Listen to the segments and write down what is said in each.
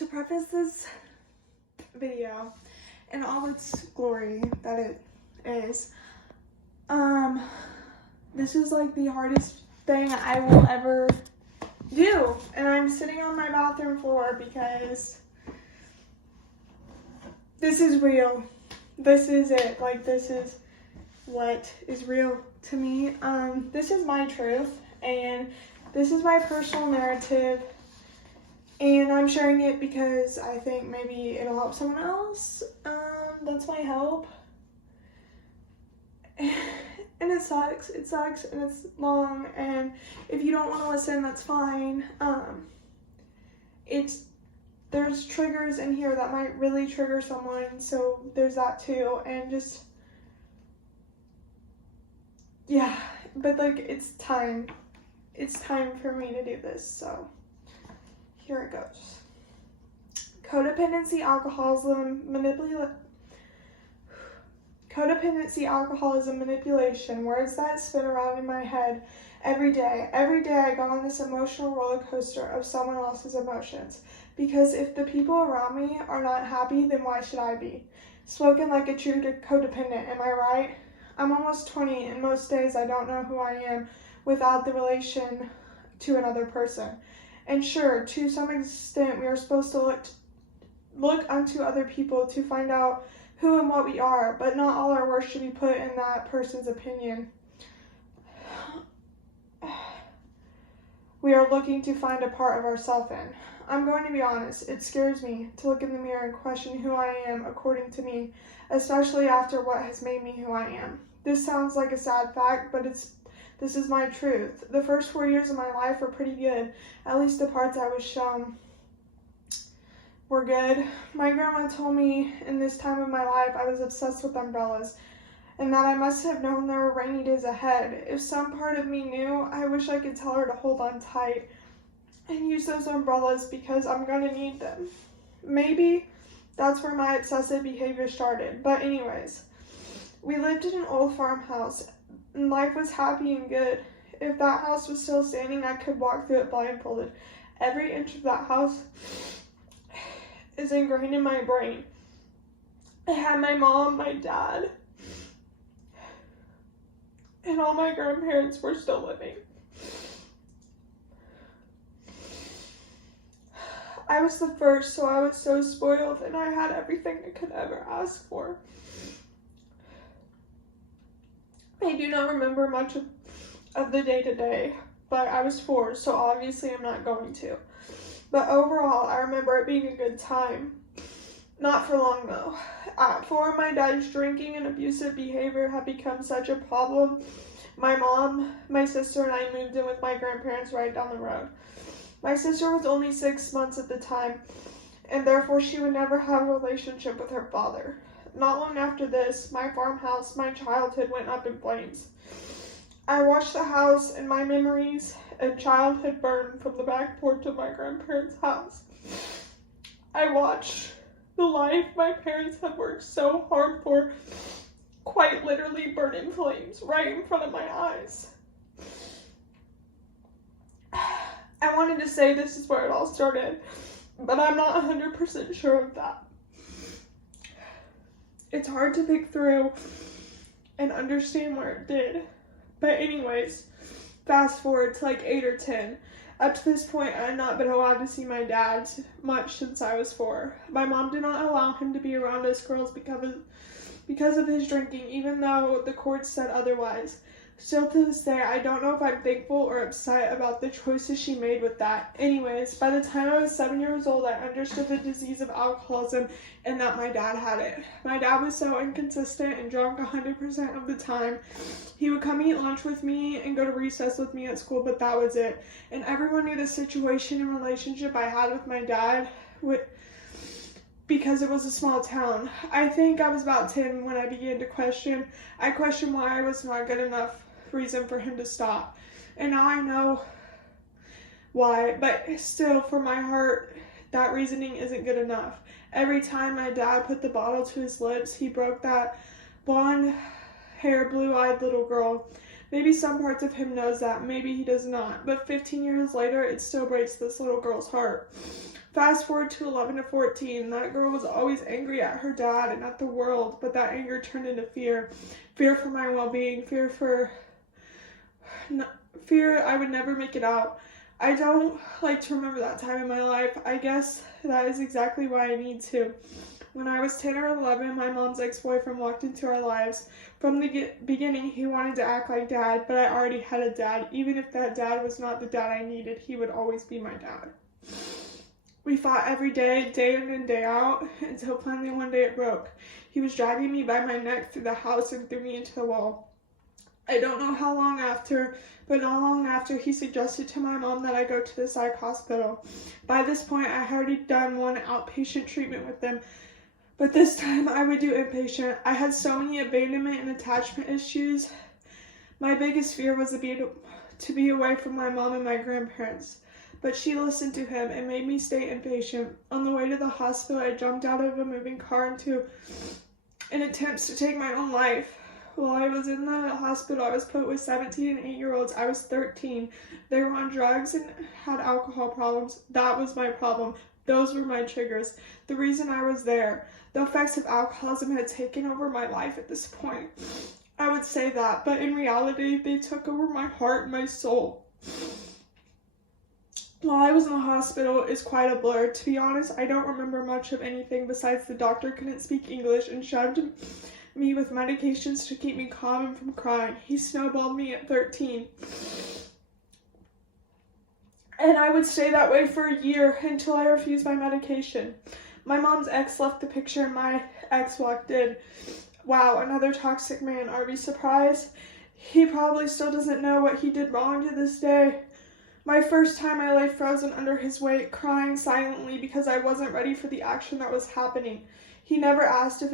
To preface this video in all its glory that it is, this is like the hardest thing I will ever do, and I'm sitting on my bathroom floor because this is real. This is it. Like, this is what is real to me. This is my truth, and this is my personal narrative, and I'm sharing it because I think maybe it'll help someone else. That's my hope. And it sucks, and it's long, and if you don't want to listen, that's fine. There's triggers in here that might really trigger someone, so there's that too, and just, yeah, but like, it's time for me to do this, so here it goes. Codependency, alcoholism, manipulation, words that spin around in my head every day. Every day I go on this emotional roller coaster of someone else's emotions. Because if the people around me are not happy, then why should I be? Spoken like a true codependent, am I right? I'm almost 20, and most days I don't know who I am without the relation to another person. And sure, to some extent, we are supposed to look unto other people to find out who and what we are, but not all our worth should be put in that person's opinion. We are looking to find a part of ourselves in. I'm going to be honest, it scares me to look in the mirror and question who I am according to me, especially after what has made me who I am. This sounds like a sad fact, but this is my truth. The first 4 years of my life were pretty good, at least the parts I was shown were good. My grandma told me in this time of my life I was obsessed with umbrellas, and that I must have known there were rainy days ahead. If some part of me knew, I wish I could tell her to hold on tight and use those umbrellas because I'm gonna need them. Maybe that's where my obsessive behavior started. But anyways, we lived in an old farmhouse, and life was happy and good. If that house was still standing, I could walk through it blindfolded. Every inch of that house is ingrained in my brain. I had my mom, my dad, and all my grandparents were still living. I was the first, so I was so spoiled, and I had everything I could ever ask for. I do not remember much of the day-to-day, but I was 4, so obviously I'm not going to. But overall, I remember it being a good time. Not for long, though. At 4, my dad's drinking and abusive behavior had become such a problem. My mom, my sister, and I moved in with my grandparents right down the road. My sister was only 6 months at the time, and therefore she would never have a relationship with her father. Not long after this, my farmhouse, my childhood went up in flames. I watched the house and my memories of childhood burn from the back porch of my grandparents' house. I watched the life my parents had worked so hard for quite literally burn in flames right in front of my eyes. I wanted to say this is where it all started, but I'm not 100% sure of that. It's hard to pick through and understand where it did. But anyways, fast forward to like 8 or 10. Up to this point, I had not been allowed to see my dad much since I was 4. My mom did not allow him to be around us girls because of his drinking, even though the courts said otherwise. Still to this day, I don't know if I'm thankful or upset about the choices she made with that. Anyways, by the time I was 7 years old, I understood the disease of alcoholism and that my dad had it. My dad was so inconsistent and drunk 100% of the time. He would come eat lunch with me and go to recess with me at school, but that was it. And everyone knew the situation and relationship I had with my dad because it was a small town. I think I was about 10 when I began to question. I questioned why I was not good enough reason for him to stop. And now I know why, but still, for my heart, that reasoning isn't good enough. Every time my dad put the bottle to his lips, he broke that blonde hair, blue-eyed little girl. Maybe some parts of him knows that, maybe he does not, but 15 years later, it still breaks this little girl's heart. Fast forward to 11 to 14, that girl was always angry at her dad and at the world, but that anger turned into fear. Fear for my well-being, fear I would never make it out. I don't like to remember that time in my life. I guess that is exactly why I need to. When I was 10 or 11, my mom's ex-boyfriend walked into our lives. From the beginning, he wanted to act like dad, but I already had a dad. Even if that dad was not the dad I needed, he would always be my dad. We fought every day, day in and day out, until finally one day it broke. He was dragging me by my neck through the house and threw me into the wall. I don't know how long after, but not long after, he suggested to my mom that I go to the psych hospital. By this point, I had already done one outpatient treatment with them, but this time I would do inpatient. I had so many abandonment and attachment issues. My biggest fear was to be away from my mom and my grandparents. But she listened to him and made me stay inpatient. On the way to the hospital, I jumped out of a moving car into an attempt to take my own life. While I was in the hospital, I was put with 17 and 8-year-olds. I was 13. They were on drugs and had alcohol problems. That was my problem. Those were my triggers. The reason I was there. The effects of alcoholism had taken over my life at this point. I would say that, but in reality, they took over my heart and my soul. While I was in the hospital, it's quite a blur. To be honest, I don't remember much of anything besides the doctor couldn't speak English and shoved me with medications to keep me calm and from crying. He snowballed me at 13. And I would stay that way for a year until I refused my medication. My mom's ex left the picture and my ex walked in. Wow, another toxic man. Are we surprised? He probably still doesn't know what he did wrong to this day. My first time I lay frozen under his weight, crying silently because I wasn't ready for the action that was happening. He never asked if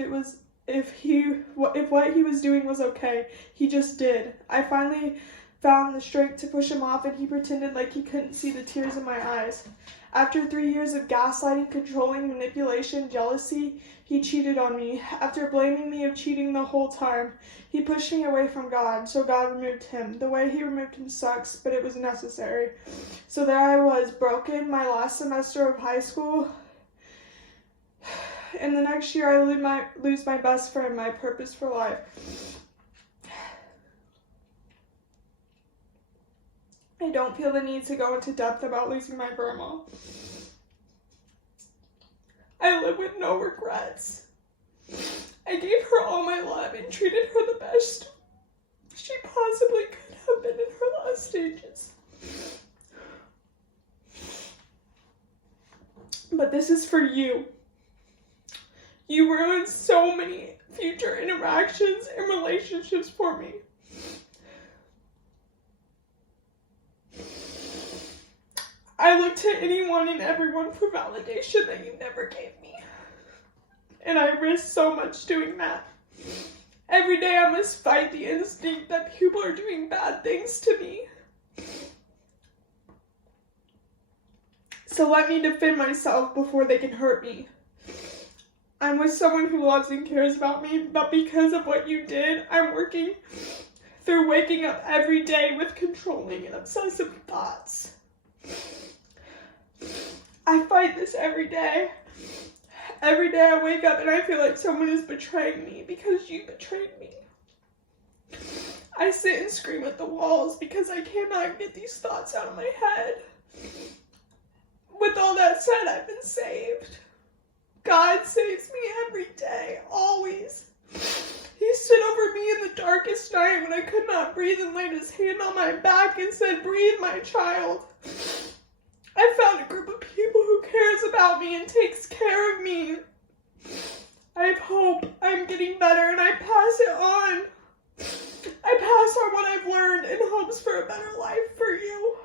what he was doing was okay. He just did. I finally found the strength to push him off, and he pretended like he couldn't see the tears in my eyes. After 3 years of gaslighting, controlling, manipulation, jealousy, he cheated on me. After blaming me of cheating the whole time, he pushed me away from God, so God removed him. The way he removed him sucks, but it was necessary. So there I was, broken, my last semester of high school. And the next year I lose my best friend, my purpose for life. I don't feel the need to go into depth about losing my grandma. I live with no regrets. I gave her all my love and treated her the best she possibly could have been in her last stages. But this is for you. You ruined so many future interactions and relationships for me. I look to anyone and everyone for validation that you never gave me. And I risk so much doing that. Every day I must fight the instinct that people are doing bad things to me. So let me defend myself before they can hurt me. I'm with someone who loves and cares about me, but because of what you did, I'm working through waking up every day with controlling and obsessive thoughts. I fight this every day. Every day I wake up and I feel like someone is betraying me because you betrayed me. I sit and scream at the walls because I cannot get these thoughts out of my head. With all that said, I've been saved. God saves me every day, always. He stood over me in the darkest night when I could not breathe and laid his hand on my back and said, "Breathe, my child." I found a group of people who cares about me and takes care of me. I have hope. I'm getting better and I pass it on. I pass on what I've learned in hopes for a better life for you.